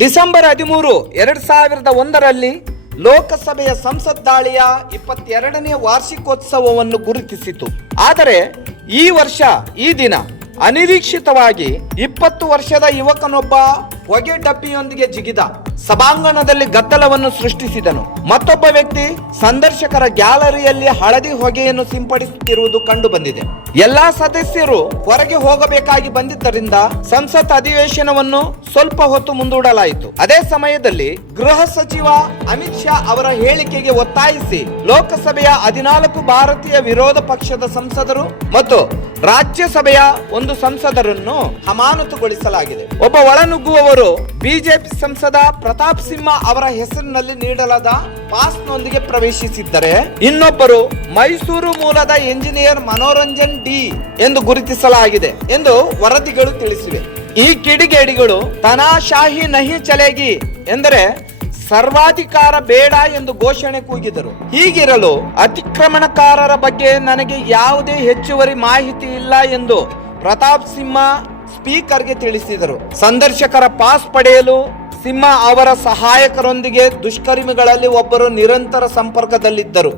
December 13, 2001ರಲ್ಲಿ ಲೋಕಸಭೆಯ ಸಂಸತ್ ದಾಳಿಯ 22ನೇ ವಾರ್ಷಿಕೋತ್ಸವವನ್ನು ಗುರುತಿಸಿತು. ಆದರೆ ಈ ವರ್ಷ ಈ ದಿನ ಅನಿರೀಕ್ಷಿತವಾಗಿ 20 ವರ್ಷದ ಯುವಕನೊಬ್ಬ ಹೊಗೆ ಡಬ್ಬಿಯೊಂದಿಗೆ ಜಿಗಿದ ಸಭಾಂಗಣದಲ್ಲಿ ಗದ್ದಲವನ್ನು ಸೃಷ್ಟಿಸಿದನು. ಮತ್ತೊಬ್ಬ ವ್ಯಕ್ತಿ ಸಂದರ್ಶಕರ ಗ್ಯಾಲರಿಯಲ್ಲಿ ಹಳದಿ ಹೊಗೆಯನ್ನು ಸಿಂಪಡಿಸುತ್ತಿರುವುದು ಕಂಡು ಬಂದಿದೆ. ಎಲ್ಲಾ ಸದಸ್ಯರು ಹೊರಗೆ ಹೋಗಬೇಕಾಗಿ ಬಂದಿದ್ದರಿಂದ ಸಂಸತ್ ಅಧಿವೇಶನವನ್ನು ಸ್ವಲ್ಪ ಹೊತ್ತು ಮುಂದೂಡಲಾಯಿತು. ಅದೇ ಸಮಯದಲ್ಲಿ ಗೃಹ ಸಚಿವ ಅಮಿತ್ ಶಾ ಅವರ ಹೇಳಿಕೆಗೆ ಒತ್ತಾಯಿಸಿ ಲೋಕಸಭೆಯ 14 ಭಾರತೀಯ ವಿರೋಧ ಪಕ್ಷದ ಸಂಸದರು ಮತ್ತು ರಾಜ್ಯಸಭೆಯ 1 ಸಂಸದರನ್ನು ಅಮಾನತುಗೊಳಿಸಲಾಗಿದೆ. ಒಬ್ಬ ಒಳನುಗ್ಗುವವರು ಬಿಜೆಪಿ ಸಂಸದ ಪ್ರತಾಪ್ ಸಿಂಹ ಅವರ ಹೆಸರಿನಲ್ಲಿ ನೀಡಲಾದ ಪಾಸ್ನೊಂದಿಗೆ ಪ್ರವೇಶಿಸಿದ್ದರೆ, ಇನ್ನೊಬ್ಬರು ಮೈಸೂರು ಮೂಲದ ಎಂಜಿನಿಯರ್ ಮನೋರಂಜನ್ ಡಿ ಎಂದು ಗುರುತಿಸಲಾಗಿದೆ ಎಂದು ವರದಿಗಳು ತಿಳಿಸಿವೆ. ಈ ಕಿಡಿಗೇಡಿಗಳು ತನಾಶಾಹಿ ನಹಿ ಚಲೇಗಿ ಎಂದರೆ ಸರ್ವಾಧಿಕಾರ ಬೇಡ ಎಂದು ಘೋಷಣೆ ಕೂಗಿದರು. ಹೀಗಿರಲು ಅತಿಕ್ರಮಣಕಾರರ ಬಗ್ಗೆ ನನಗೆ ಯಾವುದೇ ಹೆಚ್ಚುವರಿ ಮಾಹಿತಿ ಇಲ್ಲ ಎಂದು ಪ್ರತಾಪ್ ಸಿಂಹ ಸ್ಪೀಕರ್ಗೆ ತಿಳಿಸಿದರು. ಸಂದರ್ಶಕರ ಪಾಸ್ ಪಡೆಯಲು ಸಿಂಹ ಅವರ ಸಹಾಯಕರೊಂದಿಗೆ ದುಷ್ಕರ್ಮಿಗಳಲ್ಲಿ ಒಬ್ಬರು ನಿರಂತರ ಸಂಪರ್ಕದಲ್ಲಿದ್ದರು.